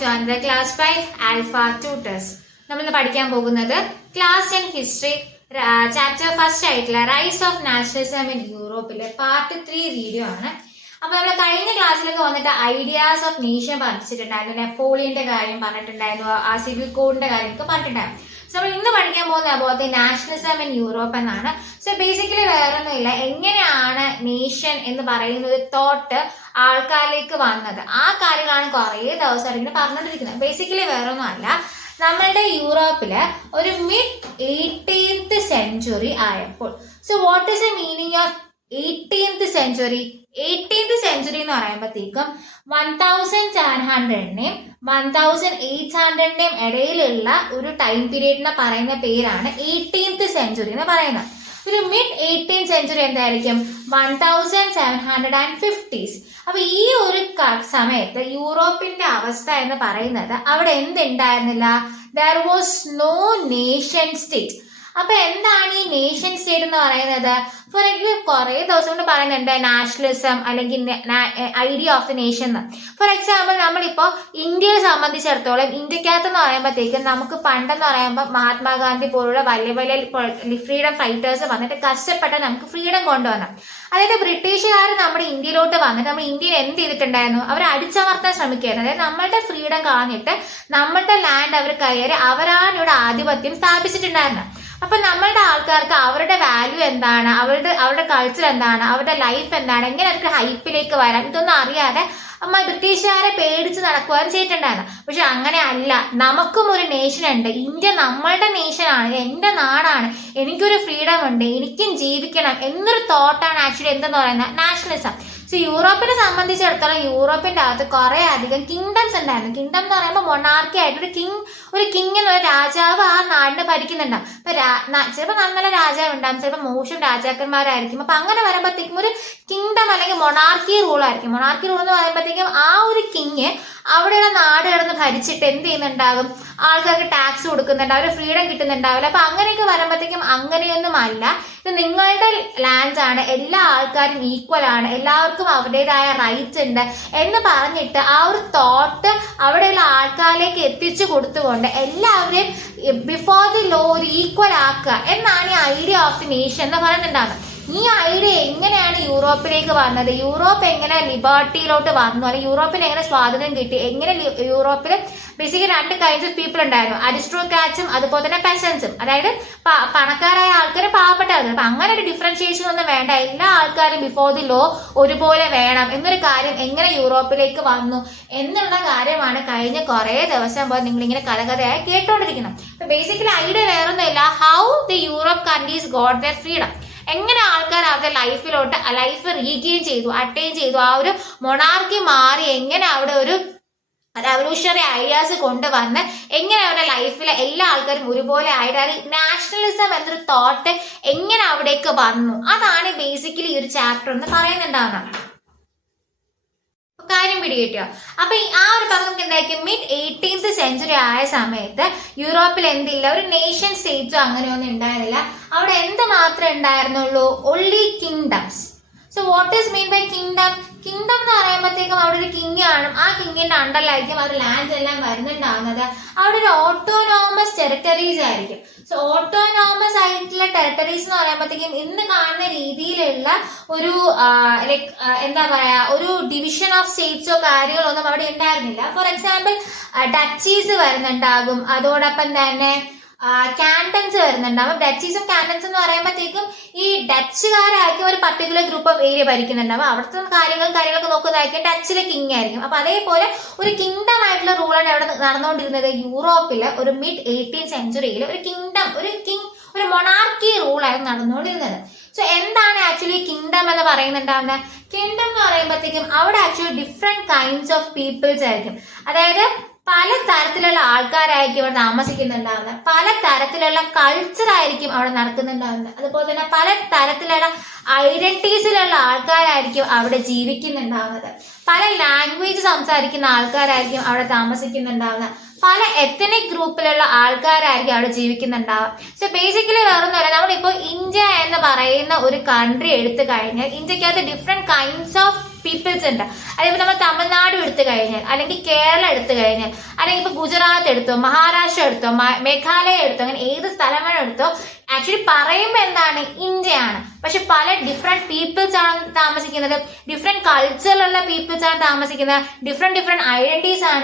to another class by Alpha Tutors. നമ്മൾ പഠിക്കാൻ പോകുന്നത് ക്ലാസ് 10 ഹിസ്റ്ററി ചാപ്റ്റർ ഫസ്റ്റ് ആയിട്ടുള്ള റൈസ് ഓഫ് നാഷണലിസം ഇൻ യൂറോപ്പിലെ പാർട്ട് 3 വീഡിയോ ആണ്. അപ്പൊ നമ്മൾ കഴിഞ്ഞ ക്ലാസ്സിലൊക്കെ വന്നിട്ട് ഐഡിയാസ് ഓഫ് നേഷൻ പഠിച്ചിട്ടുണ്ടായിരുന്നു, നെപ്പോളിയന്റെ കാര്യം പറഞ്ഞിട്ടുണ്ടായിരുന്നു, ആ സിവിൽ കോഡിന്റെ കാര്യമൊക്കെ പറഞ്ഞിട്ടുണ്ടായിരുന്നു. സോ നമ്മൾ ഇന്ന് പഠിക്കാൻ പോകുന്ന അബൌട്ട് നാഷണലിസം ഇൻ യൂറോപ്പ് എന്നാണ്. സോ ബേസിക്കലി വേറൊന്നുമില്ല, എങ്ങനെയാണ് നേഷൻ എന്ന് പറയുന്നത് തോട്ട് ആൾക്കാരിലേക്ക് വന്നത്, ആ കാര്യങ്ങളാണ് കുറെ ദിവസമായിട്ട് ഇങ്ങനെ പറഞ്ഞുകൊണ്ടിരിക്കുന്നത്. ബേസിക്കലി വേറൊന്നും അല്ല, നമ്മളുടെ യൂറോപ്പില് ഒരു മിഡ് 18th സെഞ്ചുറി ആയപ്പോൾ. So what is the meaning of 18th century? 18th century എന്ന് പറയുമ്പോഴത്തേക്കും 1700നെയും 1800നെയും ഇടയിലുള്ള ഒരു ടൈം പീരീഡിനെ പറയുന്ന പേരാണ് 18th സെഞ്ചുറി എന്ന് പറയുന്നത്. ഒരു മിഡ് 18th സെഞ്ചുറി എന്തായിരിക്കും? 1750s. അപ്പൊ ഈ ഒരു സമയത്ത് യൂറോപ്പിന്റെ അവസ്ഥ എന്ന് പറയുന്നത് അവിടെ എന്തുണ്ടായിരുന്നില്ല? There was no nation state. അപ്പൊ എന്താണ് ഈ നേഷൻ സ്റ്റേറ്റ് എന്ന് പറയുന്നത്? ഫോർ എക്സാമ്പിൾ കുറെ ദിവസം കൊണ്ട് പറയുന്നുണ്ട് നാഷണലിസം അല്ലെങ്കിൽ ഐഡിയ ഓഫ് ദി നേഷൻ എന്ന്. ഫോർ എക്സാമ്പിൾ നമ്മളിപ്പോ ഇന്ത്യയെ സംബന്ധിച്ചിടത്തോളം ഇന്ത്യക്കകത്ത് എന്ന് പറയുമ്പോഴത്തേക്കും നമുക്ക് പണ്ടെന്ന് പറയുമ്പോൾ മഹാത്മാഗാന്ധി പോലുള്ള വലിയ വലിയ ഫ്രീഡം ഫൈറ്റേഴ്സ് വന്നിട്ട് കഷ്ടപ്പെട്ട് നമുക്ക് ഫ്രീഡം കൊണ്ടുവന്നു. അതായത് ബ്രിട്ടീഷുകാർ നമ്മുടെ ഇന്ത്യയിലോട്ട് വന്നിട്ട് നമ്മൾ ഇന്ത്യയിൽ എന്ത് ചെയ്തിട്ടുണ്ടായിരുന്നു? അവർ അടിച്ചമർത്താൻ ശ്രമിക്കുകയായിരുന്നു. അതായത് നമ്മളുടെ ഫ്രീഡം കളഞ്ഞിട്ട് നമ്മളുടെ ലാൻഡ് അവർ കയറി അവരാണ് ഇവിടെ ആധിപത്യം സ്ഥാപിച്ചിട്ടുണ്ടായിരുന്നത്. അപ്പൊ നമ്മളുടെ ആൾക്കാർക്ക് അവരുടെ വാല്യൂ എന്താണ്, അവരുടെ കൾച്ചർ എന്താണ്, അവരുടെ ലൈഫ് എന്താണ്, എങ്ങനെ അവർക്ക് ഹൈപ്പിലേക്ക് വരാം, ഇതൊന്നും അറിയാതെ ബ്രിട്ടീഷുകാരെ പേടിച്ച് നടക്കുവാനും ചെയ്തിട്ടുണ്ടായിരുന്നു. പക്ഷെ അങ്ങനെ അല്ല, നമുക്കും ഒരു നേഷൻ ഉണ്ട്. ഇന്ത്യ നമ്മളുടെ നേഷനാണ്, എന്റെ നാടാണ്, എനിക്കൊരു ഫ്രീഡം ഉണ്ട്, എനിക്കും ജീവിക്കണം എന്നൊരു തോട്ടാണ് ആക്ച്വലി എന്തെന്ന് പറയുന്നത് നാഷണലിസം. സോ യൂറോപ്പിനെ സംബന്ധിച്ചിടത്തോളം യൂറോപ്പിന്റെ അകത്ത് കുറെ അധികം കിങ്ഡംസ് ഉണ്ടായിരുന്നു. കിങ്ഡം എന്ന് പറയുമ്പോൾ മൊണാർക്കി ആയിട്ട് ഒരു കിങ് എന്നൊരു രാജാവ് ആ നാടിനെ ഭരിക്കുന്നുണ്ടാവും. അപ്പൊ ചിലപ്പോൾ നല്ല രാജാവ് ഉണ്ടാവും, ചിലപ്പോൾ മോശം രാജാക്കന്മാരായിരിക്കും. അപ്പൊ അങ്ങനെ വരുമ്പോഴത്തേക്കും ഒരു കിങ്ഡം അല്ലെങ്കിൽ മൊണാർക്കി റൂൾ ആയിരിക്കും. മൊണാർക്കി റൂൾ എന്ന് പറയുമ്പോഴത്തേക്കും ആ ഒരു കിങ് അവിടെയുള്ള നാട് കിടന്ന് ഭരിച്ചിട്ട് എന്ത് ചെയ്യുന്നുണ്ടാകും? ആൾക്കാർക്ക് ടാക്സ് കൊടുക്കുന്നുണ്ട്, അവര് ഫ്രീഡം കിട്ടുന്നുണ്ടാവില്ല. അപ്പൊ അങ്ങനെയൊക്കെ വരുമ്പോഴത്തേക്കും അങ്ങനെയൊന്നും അല്ല, ഇത് നിങ്ങളുടെ ലാൻഡ്സ് ആണ്, എല്ലാ ആൾക്കാരും ഈക്വൽ ആണ്, എല്ലാവർക്കും അവരുടേതായ റൈറ്റ്സ് ഉണ്ട് എന്ന് പറഞ്ഞിട്ട് ആ ഒരു തോട്ട് അവിടെയുള്ള ആൾക്കാരിലേക്ക് എത്തിച്ചു കൊടുത്തുകൊണ്ട് എല്ലാവരെയും ബിഫോർ ദി ലോ ഒരു ഈക്വൽ ആക്കുക എന്നാണ് ഈ ഐഡിയ ഓഫ് ദി നേഷൻ എന്ന് പറയുന്നുണ്ടാകുന്നത്. ഈ ഐഡിയ എങ്ങനെയാണ് യൂറോപ്പിലേക്ക് വന്നത്? യൂറോപ്പ് എങ്ങനെ ലിബർട്ടിയിലോട്ട് വന്നു, അല്ലെങ്കിൽ യൂറോപ്പിന് എങ്ങനെ സ്വാതന്ത്ര്യം കിട്ടി? എങ്ങനെ യൂറോപ്പിൽ ബേസിക്കലി 2 കൈൻഡ്സ് ഓഫ് പീപ്പിൾ ഉണ്ടായിരുന്നു, അരിസ്റ്റോക്രാറ്റ്സും അതുപോലെ തന്നെ പെസൻസും. അതായത് പണക്കാരായ ആൾക്കാർ, പാവപ്പെട്ട ആൾക്കാർ. അപ്പൊ അങ്ങനെ ഒരു ഡിഫറൻഷിയേഷൻ ഒന്നും വേണ്ട, എല്ലാ ആൾക്കാരും ബിഫോർ ദി ലോ ഒരുപോലെ വേണം എന്നൊരു കാര്യം എങ്ങനെ യൂറോപ്പിലേക്ക് വന്നു എന്നുള്ള കാര്യമാണ് കഴിഞ്ഞ കുറെ ദിവസം പോയി നിങ്ങളിങ്ങനെ കഥകഥയായി കേട്ടോണ്ടിരിക്കുന്നത്. അപ്പൊ ബേസിക്കലി ഐഡിയ വേറൊന്നുമില്ല, how the Europe countries got their freedom. എങ്ങനെ ആൾക്കാർ അവരുടെ ലൈഫ് റീഗെയിൻ ചെയ്തു, അറ്റൈൻ ചെയ്തു, ആ ഒരു മൊണാർക്കി മാറി എങ്ങനെ അവിടെ ഒരു റവല്യൂഷണറി ഐഡിയാസ് കൊണ്ടുവന്ന് എങ്ങനെ അവരുടെ ലൈഫിലെ എല്ലാ ആൾക്കാരും ഒരുപോലെ ആയിട്ട് നാഷണലിസം എന്നൊരു തോട്ട് എങ്ങനെ അവിടേക്ക് വന്നു, അതാണ് ബേസിക്കലി ഈ ഒരു ചാപ്റ്റർ എന്ന് പറയുന്നുണ്ടാവുന്നത്. കാര്യം പിടികിട്ടിയോ? അപ്പൊ ആ ഒരു നമുക്ക് എന്തായിരിക്കും, മിഡ് 18th സെഞ്ചുറി ആയ സമയത്ത് യൂറോപ്പിൽ എന്തില്ല, ഒരു നേഷൻ സ്റ്റേറ്റോ അങ്ങനെയൊന്നും ഉണ്ടായിരുന്നില്ല. അവിടെ എന്ത് മാത്രമേ ഉണ്ടായിരുന്നുള്ളൂ? Only kingdoms. So what is mean by kingdom? Kingdom എന്ന് പറയുമ്പോഴത്തേക്കും അവിടെ ഒരു കിങ് കാണും, ആ കിങ്ങിന്റെ അണ്ടറിലായിരിക്കും അവർ ലാൻഡ്സ് എല്ലാം വരുന്നുണ്ടാകുന്നത്. അവിടെ ഒരു ഓട്ടോനോമസ് ടെറിട്ടറീസ് ആയിരിക്കും. സോ ഓട്ടോനോമസ് ആയിട്ടുള്ള ടെറിട്ടറീസ് എന്ന് പറയുമ്പോഴത്തേക്കും ഇന്ന് കാണുന്ന രീതിയിലുള്ള ഒരു എന്താ പറയാ, ഒരു ഡിവിഷൻ ഓഫ് സ്റ്റേറ്റ്സോ കാര്യങ്ങളൊന്നും അവിടെ ഉണ്ടായിരുന്നില്ല. ഫോർ എക്സാമ്പിൾ ഡച്ചീസ് വരുന്നുണ്ടാകും, അതോടൊപ്പം തന്നെ കാന്റൺസ് വരുന്നുണ്ടാവും. ഡച്ചീസും കാന്റൺസ് എന്ന് പറയുമ്പോഴത്തേക്കും ഈ ഡച്ചുകാരായിരിക്കും ഒരു പർട്ടിക്കുലർ ഗ്രൂപ്പ് ഓഫ് ഏരിയ ഭരിക്കുന്നുണ്ടാവും. അവിടുത്തെ കാര്യങ്ങളൊക്കെ നോക്കുന്നതായിരിക്കും ഡച്ചിലെ കിങ് ആയിരിക്കും. അപ്പൊ അതേപോലെ ഒരു കിങ്ഡം ആയിട്ടുള്ള റൂളാണ് അവിടെ നടന്നുകൊണ്ടിരുന്നത്. യൂറോപ്പില് ഒരു മിഡ് 18th സെഞ്ചുറിയിൽ ഒരു കിങ്ഡം, ഒരു മൊണാർക്കി റൂളായിരുന്നു നടന്നുകൊണ്ടിരുന്നത്. സോ എന്താണ് ആക്ച്വലി കിങ്ഡം എന്ന് പറയുന്നുണ്ടാവുന്നത്? കിങ്ഡം എന്ന് പറയുമ്പോഴത്തേക്കും അവിടെ actually different kinds of peoples ആയിരിക്കും. അതായത് പല തരത്തിലുള്ള ആൾക്കാരായിരിക്കും അവിടെ താമസിക്കുന്നുണ്ടാവുന്നത്, പല തരത്തിലുള്ള കൾച്ചർ ആയിരിക്കും അവിടെ നടക്കുന്നുണ്ടാവുന്നത്, അതുപോലെ തന്നെ പല തരത്തിലുള്ള ഐഡന്റിറ്റീസിലുള്ള ആൾക്കാരായിരിക്കും അവിടെ ജീവിക്കുന്നുണ്ടാവുന്നത്, പല ലാംഗ്വേജ് സംസാരിക്കുന്ന ആൾക്കാരായിരിക്കും അവിടെ താമസിക്കുന്നുണ്ടാവുന്നത്, പല എത്തനിക് ഗ്രൂപ്പിലുള്ള ആൾക്കാരായിരിക്കും അവിടെ ജീവിക്കുന്നുണ്ടാവുക. സോ ബേസിക്കലി വേറൊന്നുമല്ല, നമ്മളിപ്പോൾ ഇന്ത്യ എന്ന് പറയുന്ന ഒരു കൺട്രി എടുത്തു കഴിഞ്ഞാൽ ഇന്ത്യക്കകത്ത് ഡിഫറെന്റ് കൈൻഡ്സ് ഓഫ് പീപ്പിൾസ് ഉണ്ട്. അതേപോലെ നമ്മൾ തമിഴ്നാട് എടുത്തു കഴിഞ്ഞാൽ അല്ലെങ്കിൽ കേരളം എടുത്തു കഴിഞ്ഞാൽ അല്ലെങ്കിൽ ഇപ്പൊ ഗുജറാത്ത് എടുത്തോ, മഹാരാഷ്ട്ര എടുത്തോ, മേഘാലയ എടുത്തോ, അങ്ങനെ ഏത് സ്ഥലം വേണം എടുത്തോ, ആക്ച്വലി പറയുമ്പോൾ എന്താണ്, ഇന്ത്യയാണ്. പക്ഷെ പല ഡിഫറെന്റ് പീപ്പിൾസ് ആണ് താമസിക്കുന്നത്, ഡിഫറെന്റ് കൾച്ചറിലുള്ള പീപ്പിൾസ് ആണ് താമസിക്കുന്നത്, ഡിഫറെന്റ് ഐഡന്റിറ്റീസ് ആണ്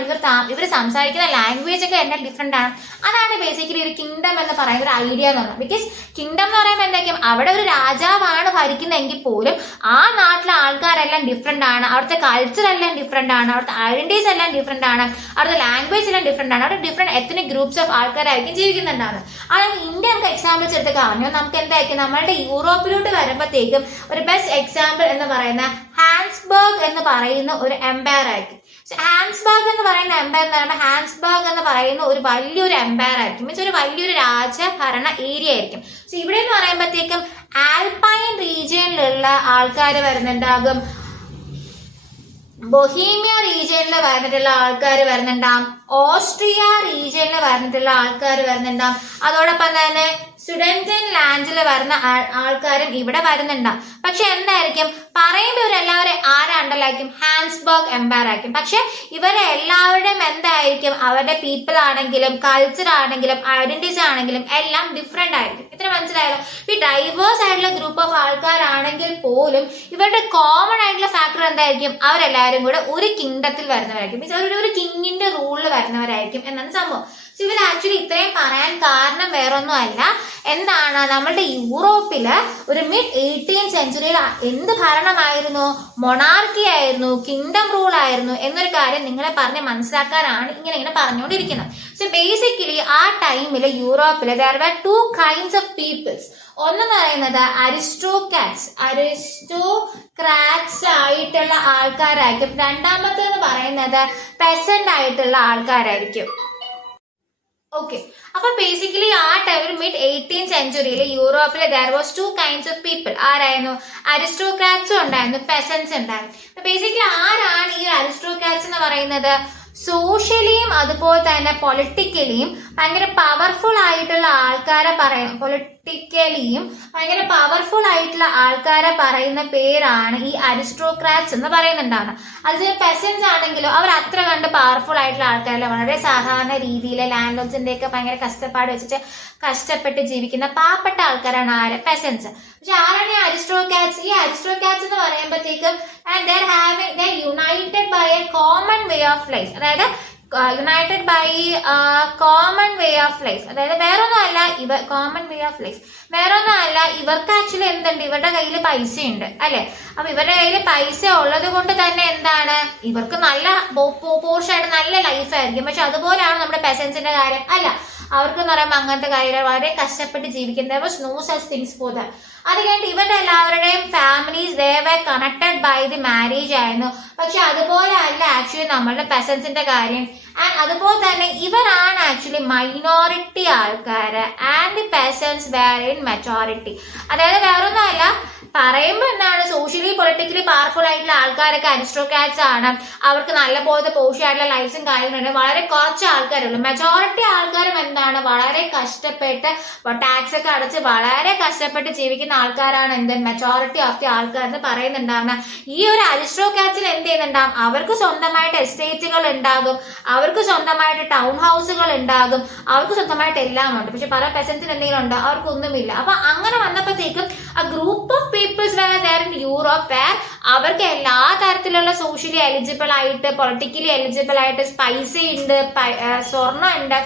ഇവർ സംസാരിക്കുന്ന ലാംഗ്വേജ് ഒക്കെ എല്ലാം ഡിഫറെന്റ് ആണ്. അതാണ് ബേസിക്കലി ഒരു കിങ്ഡം എന്ന് പറയുന്ന ഒരു ഐഡിയ എന്ന് പറയുന്നത്. ബിക്കോസ് കിങ്ഡം എന്ന് പറയുമ്പോൾ എന്തായിരിക്കും, അവിടെ ഒരു രാജാവാണ് ഭരിക്കുന്നതെങ്കിൽ പോലും ആ നാട്ടിലെ ആൾക്കാരെല്ലാം ഡിഫറെന്റ് ആണ്, അവിടുത്തെ കൾച്ചർ എല്ലാം ഡിഫറെന്റ് ആണ്, അവിടുത്തെ ഐഡന്റിറ്റീസ് എല്ലാം ഡിഫറെന്റ് ആണ്, അവിടുത്തെ ലാംഗ്വേജ് എല്ലാം ഡിഫറെന്റ് ആണ്, അവിടെ ഡിഫറെന്റ് എത്നിക് ഗ്രൂപ്പ്സ് ഓഫ് ആൾക്കാരായിരിക്കും ജീവിക്കുന്നുണ്ടാവുന്നത്. അതായത് ഇന്ത്യ നമുക്ക് എക്സാമ്പിൾസ് എടുത്ത് പറഞ്ഞു, നമുക്ക് എന്തായിരിക്കും നമ്മളുടെ യൂറോപ്പിലോട്ട് വരുമ്പോഴത്തേക്കും ഒരു ബെസ്റ്റ് എക്സാമ്പിൾ എന്ന് പറയുന്ന ഹാൻസ്ബർഗ് എന്ന് പറയുന്ന ഒരു എംപയർ ആയിരിക്കും. ഹാൻസ്ബർഗ് എന്ന് പറയുന്ന എംപയർ എന്ന് പറയുമ്പോൾ ഹാൻസ്ബർഗ് എന്ന് പറയുന്ന ഒരു വലിയൊരു എംപയർ ആയിരിക്കും, മീൻസ് ഒരു വലിയൊരു രാജഭരണ ഏരിയ ആയിരിക്കും. സോ ഇവിടെ എന്ന് പറയുമ്പോഴത്തേക്കും ആൽപൈൻ റീജിയനിലുള്ള ആൾക്കാർ വരുന്നുണ്ടാകും, ബൊഹീമിയ റീജിയനിൽ വരുന്നിട്ടുള്ള ആൾക്കാർ വരുന്നുണ്ടാകും, ഓസ്ട്രിയ റീജിയനിൽ വരുന്നിട്ടുള്ള ആൾക്കാർ വരുന്നുണ്ടാകും, അതോടൊപ്പം തന്നെ സുഡൻഡൻ ലാൻഡിൽ വരുന്ന ആൾക്കാരും ഇവിടെ വരുന്നുണ്ടാവും. പക്ഷെ എന്തായിരിക്കും പറയുമ്പോൾ ഇവരെല്ലാവരും ആരാണ്ടല്ലായിരിക്കും, ഹാൻസ്ബർഗ് എംപയർ ആയിരിക്കും. പക്ഷെ ഇവരെ എല്ലാവരുടെയും എന്തായിരിക്കും, അവരുടെ പീപ്പിൾ ആണെങ്കിലും കൾച്ചർ ആണെങ്കിലും ഐഡന്റിറ്റീസ് ആണെങ്കിലും എല്ലാം ഡിഫറെന്റ് ആയിരിക്കും. ഇത്ര മനസ്സിലായല്ലോ. ഈ ഡൈവേഴ്സ് ആയിട്ടുള്ള ഗ്രൂപ്പ് ഓഫ് ആൾക്കാരാണെങ്കിൽ പോലും ഇവരുടെ കോമൺ ആയിട്ടുള്ള ഫാക്ടർ എന്തായിരിക്കും, അവരെല്ലാവരും കൂടെ ഒരു കിങ്ഡത്തിൽ വരുന്നവരായിരിക്കും, മീൻസ് അവരുടെ ഒരു കിങ്ങിന്റെ റൂളിൽ വരുന്നവരായിരിക്കും എന്നാണ് സംഭവം. സോ ഇവർ ആക്ച്വലി ഇത്രയും പറയാൻ കാരണം വേറൊന്നും അല്ല, എന്താണ് നമ്മളുടെ യൂറോപ്പില് ഒരു മിഡ് 18th സെഞ്ചുറിയിൽ എന്ത് ഭരണമായിരുന്നു, മൊണാർക്കി ആയിരുന്നു, കിങ്ഡം റൂൾ ആയിരുന്നു എന്നൊരു കാര്യം നിങ്ങളെ പറഞ്ഞ് മനസ്സിലാക്കാനാണ് ഇങ്ങനെ പറഞ്ഞുകൊണ്ടിരിക്കുന്നത്. സോ ബേസിക്കലി ആ ടൈമിൽ യൂറോപ്പിൽ there were two kinds of peoples. ഒന്നെന്ന് പറയുന്നത് അരിസ്റ്റോക്രാറ്റ്സ് ആയിട്ടുള്ള ആൾക്കാരായിരിക്കും, രണ്ടാമത്തേന്ന് പറയുന്നത് പെസന്റ് ആയിട്ടുള്ള ആൾക്കാരായിരിക്കും. ഓക്കെ, അപ്പൊ ബേസിക്കലി ആ ടൈമിൽ മിഡ് 18th സെഞ്ചുറിയിൽ യൂറോപ്പിൽ there was two kinds of people. ആരായിരുന്നു, അരിസ്റ്റോക്രാറ്റ്സും ഉണ്ടായിരുന്നു, പെസൻസ് ഉണ്ടായിരുന്നു. ബേസിക്കലി ആരാണ് ഈ അരിസ്റ്റോക്രാറ്റ്സ് എന്ന് പറയുന്നത്, സോഷ്യലിയും അതുപോലെ തന്നെ പൊളിറ്റിക്കലിയും ഭയങ്കര പവർഫുൾ ആയിട്ടുള്ള ആൾക്കാരെ പറയും, പൊളിറ്റിക്കലിയും ഭയങ്കര പവർഫുൾ ആയിട്ടുള്ള ആൾക്കാരെ പറയുന്ന പേരാണ് ഈ അരിസ്റ്റോക്രാറ്റ്സ് എന്ന് പറയുന്നുണ്ടാണ്. അതിന് പെസൻസ് ആണെങ്കിലോ അവർ അത്ര കണ്ട് പവർഫുൾ ആയിട്ടുള്ള ആൾക്കാരല്ല, വളരെ സാധാരണ രീതിയിൽ ലാൻഡ് ലോഡ്സിന്റെ ഒക്കെ ഭയങ്കര കഷ്ടപ്പാട് വെച്ചിട്ട് കഷ്ടപ്പെട്ട് ജീവിക്കുന്ന പാവപ്പെട്ട ആൾക്കാരാണ് ആര്, പെസൻസ്. പക്ഷെ ആരാണ് ഈ അരിസ്റ്റോക്രാറ്റ്സ്? ഈ അരിസ്റ്റോക്രാറ്റ്സ് എന്ന് പറയുമ്പോഴത്തേക്കും they're united by a common way of life, അതായത് united by common way of life, അതായത് വേറൊന്നുമല്ല കോമൺ വേ ഓഫ് ലൈഫ് വേറൊന്നുമല്ല, ഇവർക്ക് ആക്ച്വലി എന്തുണ്ട്, ഇവരുടെ കയ്യിൽ പൈസ ഉണ്ട് അല്ലെ. അപ്പൊ ഇവരുടെ കയ്യിൽ പൈസ ഉള്ളത് കൊണ്ട് തന്നെ എന്താണ്, ഇവർക്ക് നല്ല പോർഷായിട്ട് നല്ല ലൈഫായിരിക്കും. പക്ഷെ അതുപോലെയാണ് നമ്മുടെ പെസൻസിന്റെ കാര്യം അല്ല, അവർക്ക് എന്ന് പറയുമ്പോൾ അങ്ങനത്തെ കാര്യങ്ങൾ വളരെ കഷ്ടപ്പെട്ട് ജീവിക്കുന്നത്. Was no such things for that. അത് കഴിഞ്ഞിട്ട് ഇവരുടെ എല്ലാവരുടെയും families they were connected by the marriage ആയിരുന്നു. പക്ഷെ അതുപോലെ അല്ല ആക്ച്വലി നമ്മളുടെ പെസൻസിന്റെ കാര്യം. ആൻഡ് അതുപോലെ തന്നെ ഇവരാണ് ആക്ച്വലി മൈനോറിറ്റി ആൾക്കാര് and the peasants were in majority. അതായത് വേറൊന്നും അല്ല, പറയുമ്പോൾ എന്താണ്, സോഷ്യലി പൊളിറ്റിക്കലി പവർഫുൾ ആയിട്ടുള്ള ആൾക്കാരൊക്കെ അരിസ്റ്റോക്രാറ്റ്സ് ആണ്, അവർക്ക് നല്ല പോലത്തെ പോഷായിട്ടുള്ള ലൈഫ്സും കാര്യങ്ങളുണ്ട്. വളരെ കുറച്ച് ആൾക്കാരുള്ളൂ. മെജോറിറ്റി ആൾക്കാരും എന്താണ്, വളരെ കഷ്ടപ്പെട്ട് ടാക്സ് ഒക്കെ അടച്ച് വളരെ കഷ്ടപ്പെട്ട് ജീവിക്കുന്ന ആൾക്കാരാണ് എന്ത്, മെജോറിറ്റി ഓഫ് ദി ആൾക്കാർ എന്ന് പറയുന്നുണ്ടാവുന്ന. ഈ ഒരു അരിസ്റ്റോക്രാറ്റ്സിൽ എന്ത് ചെയ്യുന്നുണ്ടാവും, അവർക്ക് സ്വന്തമായിട്ട് എസ്റ്റേറ്റുകൾ ഉണ്ടാകും, അവർക്ക് സ്വന്തമായിട്ട് ടൗൺ ഹൗസുകൾ ഉണ്ടാകും, അവർക്ക് സ്വന്തമായിട്ട് എല്ലാം ഉണ്ട്. പക്ഷെ പല പെസൻസിന് എന്തെങ്കിലും ഉണ്ടോ, അവർക്കൊന്നുമില്ല. അപ്പൊ അങ്ങനെ വന്നപ്പോഴത്തേക്കും ആ group of peoples in Europe were അവർക്ക് എല്ലാ തരത്തിലുള്ള സോഷ്യലി എലിജിബിൾ ആയിട്ട് പൊളിറ്റിക്കലി എലിജിബിൾ ആയിട്ട് പൈസ ഉണ്ട്, സ്വർണ്ണം ഉണ്ട്,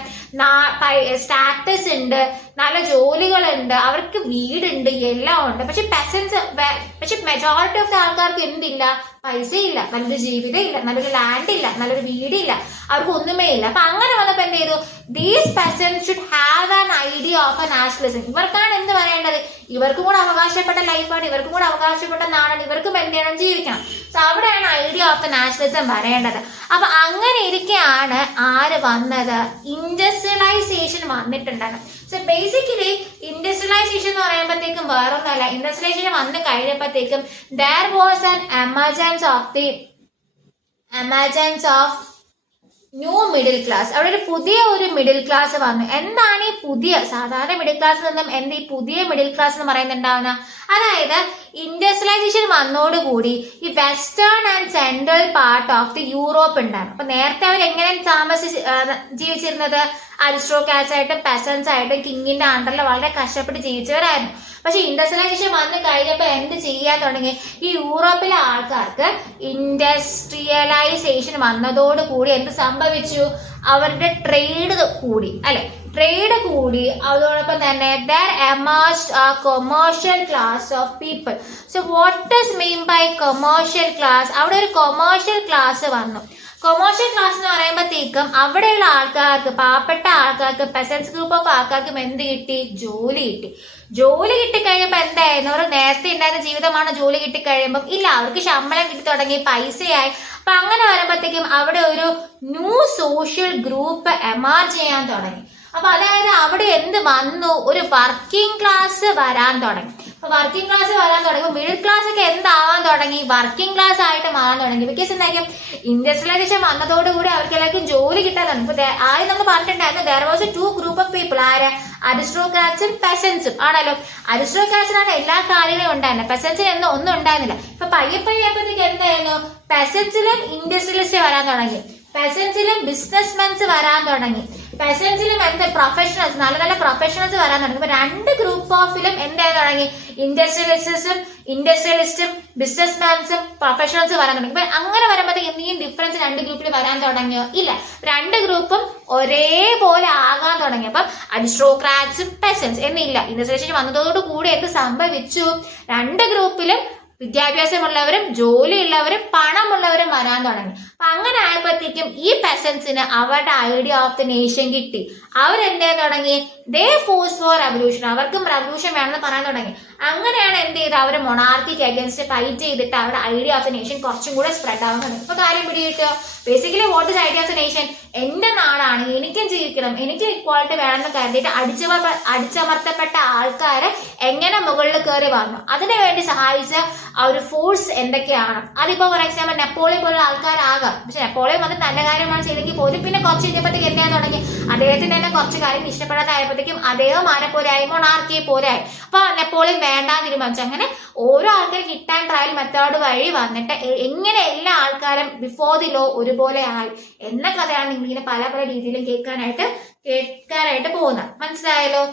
സ്റ്റാറ്റസ് ഉണ്ട്, നല്ല ജോലികളുണ്ട്, അവർക്ക് വീടുണ്ട്, എല്ലാം ഉണ്ട്. പക്ഷെ മെജോറിറ്റി ഓഫ് ദ ആൾക്കാർക്ക് എന്തില്ല, പൈസ ഇല്ല, നല്ലൊരു ജീവിതം ഇല്ല, നല്ലൊരു ലാൻഡ് ഇല്ല, നല്ലൊരു വീടില്ല, അവർക്ക് ഒന്നുമേ ഇല്ല. അപ്പൊ അങ്ങനെ വന്നപ്പോ എന്ത് ചെയ്തു, these peasants should have an idea of a nationalism. ഇവർക്കാണ് എന്ത് പറയേണ്ടത്, ഇവർക്കും കൂടെ അവകാശപ്പെട്ട ലൈഫാണ്, ഇവർക്കും കൂടെ അവകാശപ്പെട്ട നാടാണ്, ഇവർക്കും എന്ത് ചെയ്യണം, ജീവിക്കണം. സോ അവിടെയാണ് ഐഡിയ ഓഫ് ദ നാഷണലിസം വരേണ്ടത്. അപ്പൊ അങ്ങനെ ഇരിക്കെയാണ് ആര് വന്നത്, ഇൻഡസ്ട്രിയലൈസേഷൻ വന്നിട്ടുണ്ടാണ്. സോ ബേസിക്കലി ഇൻഡസ്ട്രിയലൈസേഷൻ എന്ന് പറയുമ്പോഴത്തേക്കും വേറൊന്നല്ല, ഇൻഡസ്ട്രിയലൈസേഷൻ വന്നു കഴിഞ്ഞപ്പോഴത്തേക്കും there was an emergence of new middle class. അവിടെ ഒരു പുതിയ ഒരു മിഡിൽ ക്ലാസ് വന്നു. എന്താണ് ഈ പുതിയ, സാധാരണ മിഡിൽ ക്ലാസ്സിൽ നിന്നും എന്ത് ഈ പുതിയ മിഡിൽ ക്ലാസ് എന്ന് പറയുന്നുണ്ടാവുന്ന? അതായത് ഇൻഡസ്ട്രിയലൈസേഷൻ വന്നോടുകൂടി ഈ western and central part of the Europe ഉണ്ടായിരുന്നു. അപ്പൊ നേരത്തെ അവർ എങ്ങനെ ജീവിച്ചിരുന്നത്? അരിസ്റ്റോക്രാറ്റ്സ് ആയിട്ടും പെസൻസ് ആയിട്ടും കിങ്ങിന്റെ അണ്ടറിൽ വളരെ കഷ്ടപ്പെട്ട് ജീവിച്ചവരായിരുന്നു. പക്ഷെ ഇൻഡസ്ട്രിയലൈസേഷൻ വന്നു കഴിഞ്ഞപ്പോൾ എന്ത് ചെയ്യാൻ തുടങ്ങി? ഈ യൂറോപ്പിലെ ആൾക്കാർക്ക് ഇൻഡസ്ട്രിയലൈസേഷൻ വന്നതോടുകൂടി എന്ത് സംഭവിച്ചു? അവരുടെ ട്രേഡ് കൂടി, അല്ലെ? ട്രേഡ് കൂടി. അതോടൊപ്പം തന്നെ there emerged a commercial class of people. So what does mean by commercial class? അവിടെ ഒരു കൊമേഴ്ഷ്യൽ ക്ലാസ് വന്നു. കൊമേഴ്ഷ്യൽ ക്ലാസ് എന്ന് പറയുമ്പോഴത്തേക്കും അവിടെയുള്ള ആൾക്കാർക്ക്, പാവപ്പെട്ട ആൾക്കാർക്ക്, പെസൻസ് ഗ്രൂപ്പ് ഓഫ് ആൾക്കാർക്കും എന്ത് കിട്ടി? ജോലി കിട്ടി. ജോലി കിട്ടിക്കഴിയുമ്പോൾ എന്തായിരുന്നു? അവർ നേരത്തെ ഉണ്ടായിരുന്ന ജീവിതമാണ് ജോലി കിട്ടിക്കഴിയുമ്പോൾ ഇല്ല, അവർക്ക് ശമ്പളം കിട്ടി തുടങ്ങി, പൈസയായി. അപ്പൊ അങ്ങനെ വരുമ്പോഴത്തേക്കും അവിടെ ഒരു ന്യൂ സോഷ്യൽ ഗ്രൂപ്പ് എമർജ് ചെയ്യാൻ തുടങ്ങി. അപ്പൊ അതായത് അവിടെ എന്ത് വന്നു? ഒരു വർക്കിംഗ് ക്ലാസ് വരാൻ തുടങ്ങി. അപ്പൊ വർക്കിംഗ് ക്ലാസ് വരാൻ തുടങ്ങി. മിഡിൽ ക്ലാസ് ഒക്കെ എന്താവാൻ തുടങ്ങി? വർക്കിംഗ് ക്ലാസ് ആയിട്ട് മാറാൻ തുടങ്ങി. ബിക്കോസ് എന്തായിരിക്കും? ഇൻഡസ്ട്രിയലൈസേഷൻ വന്നതോടുകൂടി അവർക്ക് എല്ലാവർക്കും ജോലി കിട്ടാൻ തുടങ്ങി. ഇപ്പൊ ആദ്യം നമ്മൾ പറഞ്ഞിട്ടുണ്ടായിരുന്നു there was a two group of people. ആര്? അരിസ്റ്റോക്രാറ്റ്സും പെസൻസും ആണല്ലോ. അരിസ്റ്റോക്രാറ്റ്സിനാണ് എല്ലാ കാര്യങ്ങളും ഉണ്ടായിരുന്നത്, പെസൻസിന് ഒന്നും ഉണ്ടായിരുന്നില്ല. ഇപ്പൊ പയ്യപ്പയ്യപ്പോഴത്തേക്ക് എന്തായിരുന്നു? പെസൻസിലും ഇൻഡസ്ട്രിയലിസ്റ്റ് വരാൻ തുടങ്ങി, പെസൻസിലും ബിസിനസ്മെൻസ് വരാൻ തുടങ്ങി, പെസൻസിലും എന്ത് പ്രൊഫഷണൽസ്, നല്ല നല്ല പ്രൊഫഷണൽസ് വരാൻ തുടങ്ങി. ഇപ്പൊ രണ്ട് ഗ്രൂപ്പ് ഓഫിലും എന്തായി തുടങ്ങി? ഇൻഡസ്ട്രിയലിസ്റ്റും ബിസിനസ്മാൻസും പ്രൊഫഷണൽസ് വരാൻ തുടങ്ങി. ഇപ്പൊ അങ്ങനെ വരുമ്പോഴത്തേക്ക് എന്തെങ്കിലും ഡിഫറൻസ് രണ്ട് ഗ്രൂപ്പിൽ വരാൻ തുടങ്ങിയോ? ഇല്ല, രണ്ട് ഗ്രൂപ്പും ഒരേപോലെ ആകാൻ തുടങ്ങി. അപ്പം അരിസ്റ്റോക്രാറ്റ്സും പെസൻസ് എന്നില്ല. ഇൻഡസ്ട്രിയലൈസേഷൻ വന്നതോടുകൂടി എന്ത് സംഭവിച്ചു? രണ്ട് ഗ്രൂപ്പിലും വിദ്യാഭ്യാസമുള്ളവരും ജോലിയുള്ളവരും പണമുള്ളവരും വരാൻ തുടങ്ങി. അപ്പൊ അങ്ങനെ ആയപ്പോഴത്തേക്കും ഈ പെസൻസിന് അവരുടെ ഐഡിയ ഓഫ് ദി നേഷൻ കിട്ടി. അവരെന്ത് ചെയ്യാൻ തുടങ്ങി? ദേ ഫോഴ്സ് ഫോർ റെവല്യൂഷൻ. അവർക്കും റെവല്യൂഷൻ വേണമെന്ന് പറയാൻ തുടങ്ങി. അങ്ങനെയാണ് എന്ത് ചെയ്ത് അവർ മൊണാർക്കിക്ക് അഗേൻസ്റ്റ് ഫൈറ്റ് ചെയ്തിട്ട് അവരുടെ ഐഡിയ ഓഫ് ദി നേഷൻ കുറച്ചും കൂടെ സ്പ്രെഡ് ആവുന്നത്. ഇപ്പൊ കാര്യം പിടികിട്ടോ? Basically what is idea of the nation? എന്റെ നാടാണ്, എനിക്കും ജീവിക്കണം, എനിക്ക് ഇക്വാളിറ്റി വേണമെന്ന് കരുതിയിട്ട് അടിച്ചമർത്തപ്പെട്ട ആൾക്കാരെ എങ്ങനെ മുകളിൽ കയറി വന്നു, അതിനു വേണ്ടി സഹായിച്ച ആ ഒരു ഫോഴ്സ് എന്തൊക്കെയാണ്? അതിപ്പോ ഫോർ എക്സാമ്പിൾ നെപ്പോളിയൻ പോലുള്ള ആൾക്കാരാകാം. പക്ഷെ നെപ്പോളിയൻ വന്ന് നല്ല കാര്യമാണ് ചെയ്തെങ്കിൽ പോലും പിന്നെ കുറച്ച് കഴിഞ്ഞപ്പോഴത്തേക്ക് എന്താ തുടങ്ങി? അദ്ദേഹത്തിന് തന്നെ കുറച്ച് കാര്യം ഇഷ്ടപ്പെടാതായപ്പോഴത്തേക്കും അദ്ദേഹം ആരെ പോലെ ആയി? മൊണാർക്കിയെ പോലെ ആയി. അപ്പൊ നെപ്പോളിയൻ വേണ്ടാന്ന് തീരുമാനിച്ചു. അങ്ങനെ ഓരോ ആൾക്കാരും ഹിറ്റ് ആൻഡ് ട്രയൽ മെത്തേഡ് വഴി വന്നിട്ട് എങ്ങനെ എല്ലാ ആൾക്കാരും ബിഫോർ ദി ലോ ഒരുപോലെ ആയി എന്ന കഥയാണ് നിങ്ങളിങ്ങനെ പല പല രീതിയിലും കേൾക്കാനായിട്ട് പോകുന്നത്. മനസ്സിലായല്ലോ?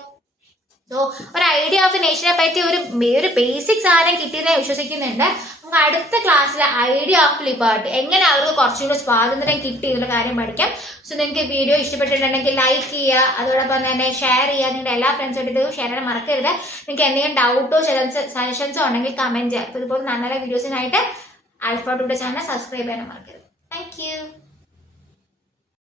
സോ ഒരു ഐഡിയ ഓഫ് ദി നേഷനെ പറ്റി ഒരു ബേസിക് സാധനം കിട്ടിയെന്ന് വിശ്വസിക്കുന്നുണ്ട്. നമുക്ക് അടുത്ത ക്ലാസ്സിലെ ഐഡിയ ഓഫ് ലിബർട്ടി, എങ്ങനെ അവർക്ക് കുറച്ചും കൂടി സ്വാതന്ത്ര്യം കിട്ടി എന്നുള്ള കാര്യം പഠിക്കാം. സോ നിങ്ങൾക്ക് വീഡിയോ ഇഷ്ടപ്പെട്ടിട്ടുണ്ടെങ്കിൽ ലൈക്ക് ചെയ്യുക, അതോടൊപ്പം തന്നെ ഷെയർ ചെയ്യുക, നിങ്ങളുടെ എല്ലാ ഫ്രണ്ട്സായിട്ട് ഷെയർ ചെയ്യാൻ മറക്കരുത്. നിങ്ങൾക്ക് എന്തെങ്കിലും ഡൗട്ടോ സജഷൻസോ ഉണ്ടെങ്കിൽ കമന്റ് ചെയ്യുക. അപ്പോൾ ഇതുപോലെ നല്ല നല്ല വീഡിയോസിനായിട്ട് ആൽഫ ടുഡേ ചാനൽ സബ്സ്ക്രൈബ് ചെയ്യാൻ മറക്കരുത്. Thank you.